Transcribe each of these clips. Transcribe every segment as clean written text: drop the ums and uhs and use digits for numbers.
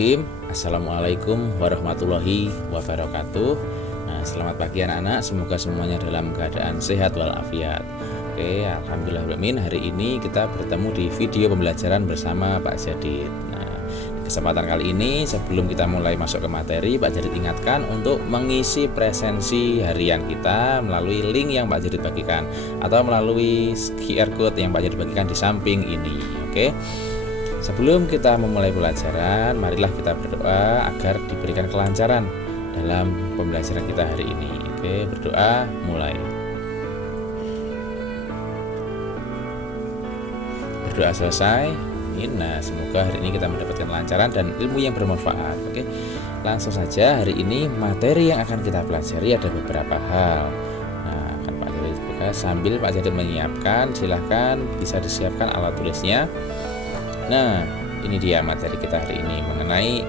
Bismillahirrahmanirrahim. Assalamualaikum warahmatullahi wabarakatuh. Nah, selamat pagi anak-anak. Semoga semuanya dalam keadaan sehat walafiat. Oke, alhamdulillah. Hari ini kita bertemu di video pembelajaran bersama Pak Jadid. Nah, di kesempatan kali ini sebelum kita mulai masuk ke materi, Pak Jadid ingatkan untuk mengisi presensi harian kita melalui link yang Pak Jadid bagikan atau melalui QR code yang Pak Jadid bagikan di samping ini. Oke. Sebelum kita memulai pelajaran, marilah kita berdoa agar diberikan kelancaran dalam pembelajaran kita hari ini. Oke, berdoa mulai. Berdoa selesai. Nah, semoga hari ini kita mendapatkan kelancaran dan ilmu yang bermanfaat. Oke, langsung saja hari ini materi yang akan kita pelajari ada beberapa hal. Nah, akan Pak Jadid buka sambil Pak Jadid menyiapkan. Silahkan bisa disiapkan alat tulisnya. Nah, ini dia materi kita hari ini mengenai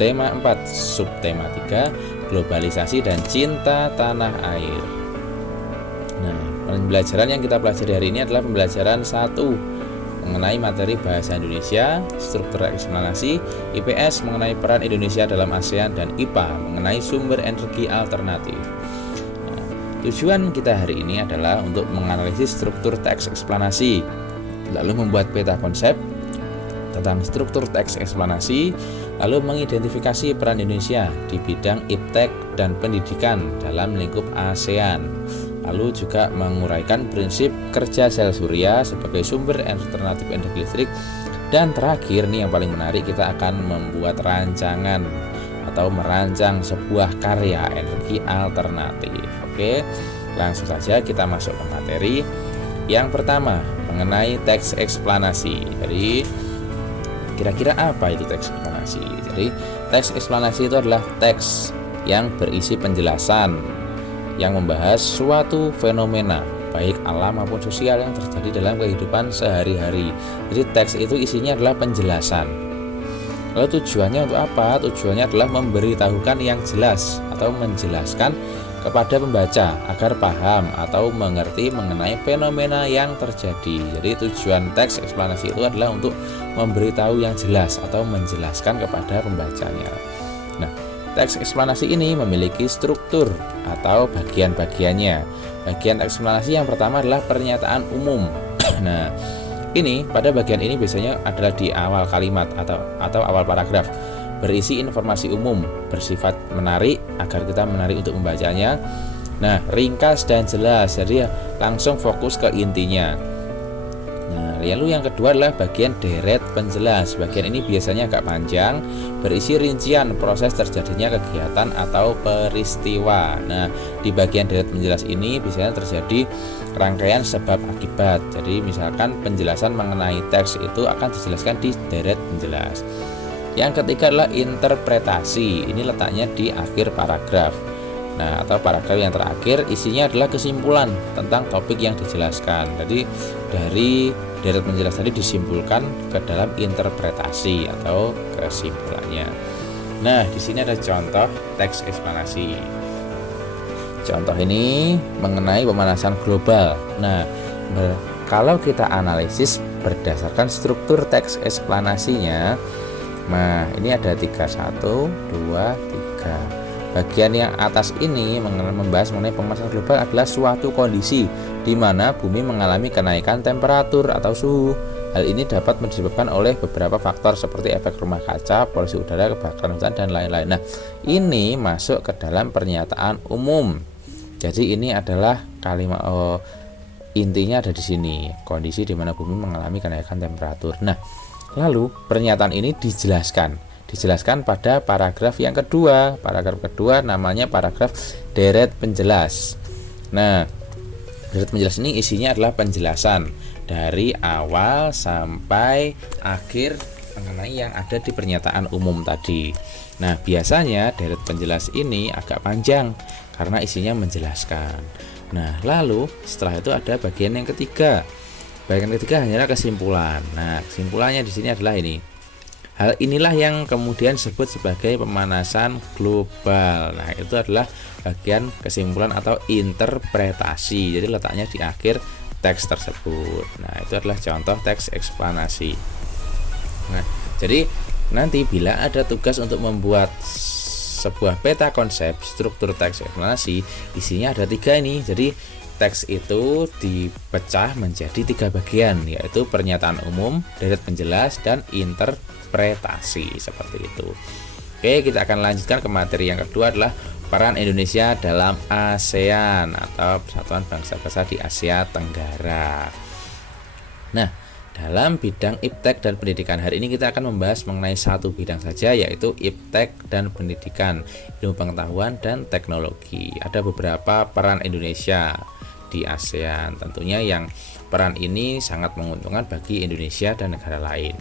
tema 4, subtema 3, globalisasi dan cinta tanah air. Nah, pembelajaran yang kita pelajari hari ini adalah pembelajaran 1 mengenai materi bahasa Indonesia, struktur eksplanasi, IPS mengenai peran Indonesia dalam ASEAN, dan IPA mengenai sumber energi alternatif. Nah, tujuan kita hari ini adalah untuk menganalisis struktur teks eksplanasi, lalu membuat peta konsep tentang struktur teks eksplanasi, lalu mengidentifikasi peran Indonesia di bidang iptek dan pendidikan dalam lingkup ASEAN, lalu juga menguraikan prinsip kerja sel surya sebagai sumber alternatif energi listrik, dan terakhir nih yang paling menarik, kita akan membuat rancangan atau merancang sebuah karya energi alternatif. Oke, langsung saja kita masuk ke materi. Yang pertama mengenai teks eksplanasi. Jadi kira-kira apa itu teks eksplanasi? Jadi teks eksplanasi itu adalah teks yang berisi penjelasan yang membahas suatu fenomena baik alam maupun sosial yang terjadi dalam kehidupan sehari-hari. Jadi teks itu isinya adalah penjelasan. Lalu tujuannya untuk apa? Tujuannya adalah memberitahukan yang jelas atau menjelaskan kepada pembaca agar paham atau mengerti mengenai fenomena yang terjadi. Jadi tujuan teks eksplanasi itu adalah untuk memberitahu yang jelas atau menjelaskan kepada pembacanya. Nah, teks eksplanasi ini memiliki struktur atau bagian-bagiannya. Bagian eksplanasi yang pertama adalah pernyataan umum. Nah, ini pada bagian ini biasanya adalah di awal kalimat atau awal paragraf, berisi informasi umum bersifat menarik agar kita menarik untuk membacanya. Nah, ringkas dan jelas, jadi langsung fokus ke intinya. Nah, lalu yang kedua adalah bagian deret penjelas. Bagian ini biasanya agak panjang, berisi rincian proses terjadinya kegiatan atau peristiwa. Nah, di bagian deret penjelas ini biasanya terjadi rangkaian sebab akibat. Jadi misalkan penjelasan mengenai teks itu akan dijelaskan di deret penjelas. Yang ketiga adalah interpretasi. Ini letaknya di akhir paragraf. Nah, atau paragraf yang terakhir isinya adalah kesimpulan tentang topik yang dijelaskan. Jadi dari deret penjelasan tadi disimpulkan ke dalam interpretasi atau kesimpulannya. Nah, di sini ada contoh teks eksplanasi. Contoh ini mengenai pemanasan global. Nah, kalau kita analisis berdasarkan struktur teks eksplanasinya, nah, ini ada 3, 1, 2, 3. Bagian yang atas ini membahas mengenai pemanasan global adalah suatu kondisi di mana bumi mengalami kenaikan temperatur atau suhu. Hal ini dapat disebabkan oleh beberapa faktor seperti efek rumah kaca, polusi udara, kebakaran hutan, dan lain-lain. Nah, ini masuk ke dalam pernyataan umum. Jadi ini adalah kalimat intinya ada di sini, kondisi di mana bumi mengalami kenaikan temperatur. Nah, lalu pernyataan ini dijelaskan pada paragraf yang kedua. Paragraf kedua namanya paragraf deret penjelas. Nah, deret penjelas ini isinya adalah penjelasan dari awal sampai akhir mengenai yang ada di pernyataan umum tadi. Nah, biasanya deret penjelas ini agak panjang karena isinya menjelaskan. Nah, lalu setelah itu ada bagian yang ketiga. Bagian ketiga hanyalah kesimpulan. Nah, kesimpulannya di sini adalah ini. Hal inilah yang kemudian disebut sebagai pemanasan global. Nah, itu adalah bagian kesimpulan atau interpretasi. Jadi letaknya di akhir teks tersebut. Nah, itu adalah contoh teks eksplanasi. Nah, jadi nanti bila ada tugas untuk membuat sebuah peta konsep struktur teks eksplanasi, isinya ada 3 ini. Jadi teks itu dipecah menjadi 3 bagian, yaitu pernyataan umum, deret penjelas, dan interpretasi, seperti itu. Oke, kita akan lanjutkan ke materi yang kedua, adalah peran Indonesia dalam ASEAN atau Persatuan Bangsa-Bangsa di Asia Tenggara. Nah, dalam bidang iptek dan pendidikan, hari ini kita akan membahas mengenai satu bidang saja, yaitu iptek dan pendidikan, ilmu pengetahuan dan teknologi. Ada beberapa peran Indonesia di ASEAN, tentunya yang peran ini sangat menguntungkan bagi Indonesia dan negara lain.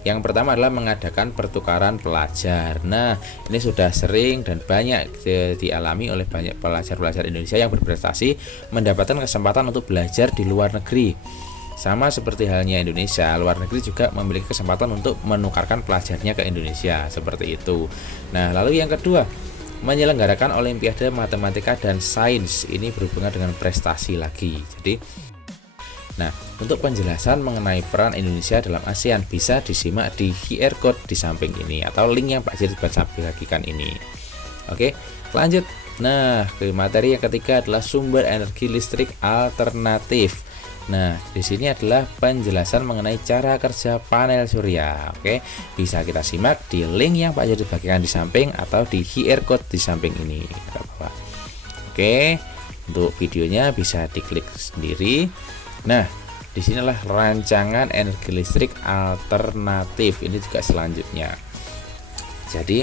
Yang pertama adalah mengadakan pertukaran pelajar. Nah, ini sudah sering dan banyak dialami oleh banyak pelajar-pelajar Indonesia yang berprestasi mendapatkan kesempatan untuk belajar di luar negeri. Sama seperti halnya Indonesia, luar negeri juga memiliki kesempatan untuk menukarkan pelajarnya ke Indonesia, seperti itu. Nah, lalu yang kedua, menyelenggarakan Olimpiade Matematika dan Sains. Ini berhubungan dengan prestasi lagi. Jadi, nah, untuk penjelasan mengenai peran Indonesia dalam ASEAN bisa disimak di QR code di samping ini atau link yang Pak Jid bagikan ini. Oke, lanjut. Nah, ke materi yang ketiga adalah sumber energi listrik alternatif. Nah, di sini adalah penjelasan mengenai cara kerja panel surya. Oke, bisa kita simak di link yang Pak Jid bagikan di samping atau di QR code di samping ini. Oke, untuk videonya bisa diklik sendiri. Nah, disinilah rancangan energi listrik alternatif. Ini juga selanjutnya. Jadi,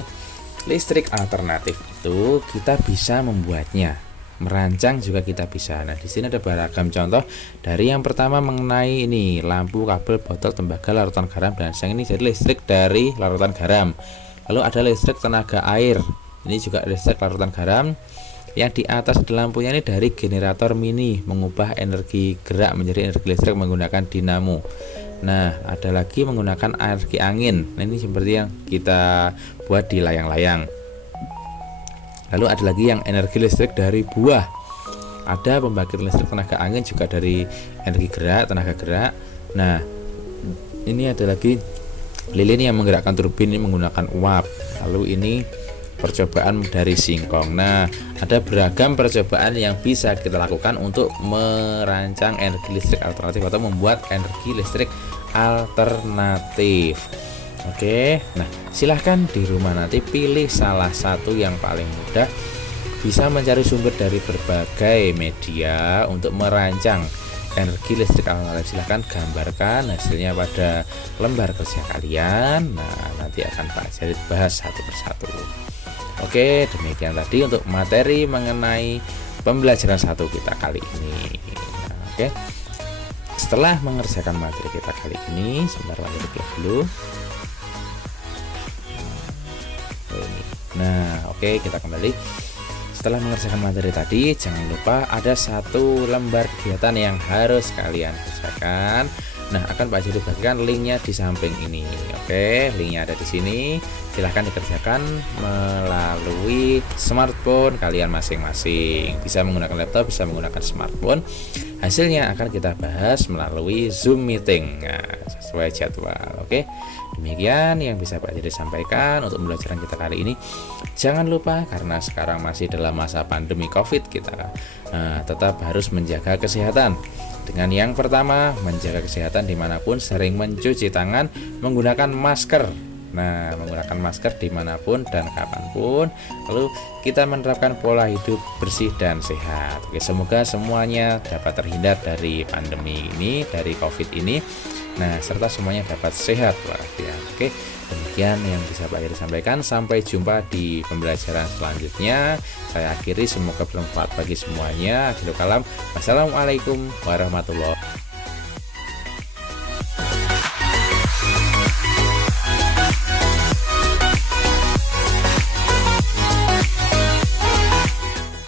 listrik alternatif itu kita bisa membuatnya. Merancang juga kita bisa. Nah, di sini ada beragam contoh. Dari yang pertama mengenai ini lampu, kabel, botol, tembaga, larutan garam dan sang ini jadi listrik dari larutan garam. Lalu ada listrik tenaga air. Ini juga listrik larutan garam. Yang di atas ada lampunya ini dari generator mini, mengubah energi gerak menjadi energi listrik menggunakan dinamo. Nah, ada lagi menggunakan energi angin. Nah, ini seperti yang kita buat di layang-layang. Lalu ada lagi yang energi listrik dari buah. Ada pembangkit listrik tenaga angin juga dari energi gerak, tenaga gerak. Nah, ini ada lagi lilin yang menggerakkan turbin ini menggunakan uap. Lalu ini percobaan dari singkong. Nah, ada beragam percobaan yang bisa kita lakukan untuk merancang energi listrik alternatif atau membuat energi listrik alternatif. Oke, nah silahkan di rumah nanti pilih salah satu yang paling mudah. Bisa mencari sumber dari berbagai media untuk merancang energi listrik alternatif. Silahkan gambarkan hasilnya pada lembar kerja kalian. Nah, nanti akan Pak Jid bahas satu persatu. Oke, demikian tadi untuk materi mengenai pembelajaran 1 kita kali ini. Nah, oke, setelah mengerjakan materi kita kali ini, sebentar lagi dulu. Nah, oke, kita kembali. Setelah mengerjakan materi tadi, jangan lupa ada satu lembar kegiatan yang harus kalian kerjakan. Nah, akan Pak Jid bagikan linknya di samping ini. Oke, linknya ada di sini. Silahkan dikerjakan melalui smartphone kalian masing-masing. Bisa menggunakan laptop, bisa menggunakan smartphone. Hasilnya akan kita bahas melalui Zoom meeting. Nah, sesuai jadwal. Oke, demikian yang bisa Pak Jid sampaikan untuk pembelajaran kita kali ini. Jangan lupa, karena sekarang masih dalam masa pandemi COVID, kita tetap harus menjaga kesehatan. Dengan yang pertama, menjaga kesehatan dimanapun, sering mencuci tangan, menggunakan masker. Nah, menggunakan masker dimanapun dan kapanpun. Lalu kita menerapkan pola hidup bersih dan sehat. Oke, semoga semuanya dapat terhindar dari pandemi ini, dari COVID ini. Nah, serta semuanya dapat sehat walafiat. Oke, demikian yang bisa Pak Jid sampaikan. Sampai jumpa di pembelajaran selanjutnya. Saya akhiri, semoga bermanfaat bagi semuanya. Akhirul kalam, wassalamualaikum warahmatullahi wabarakatuh.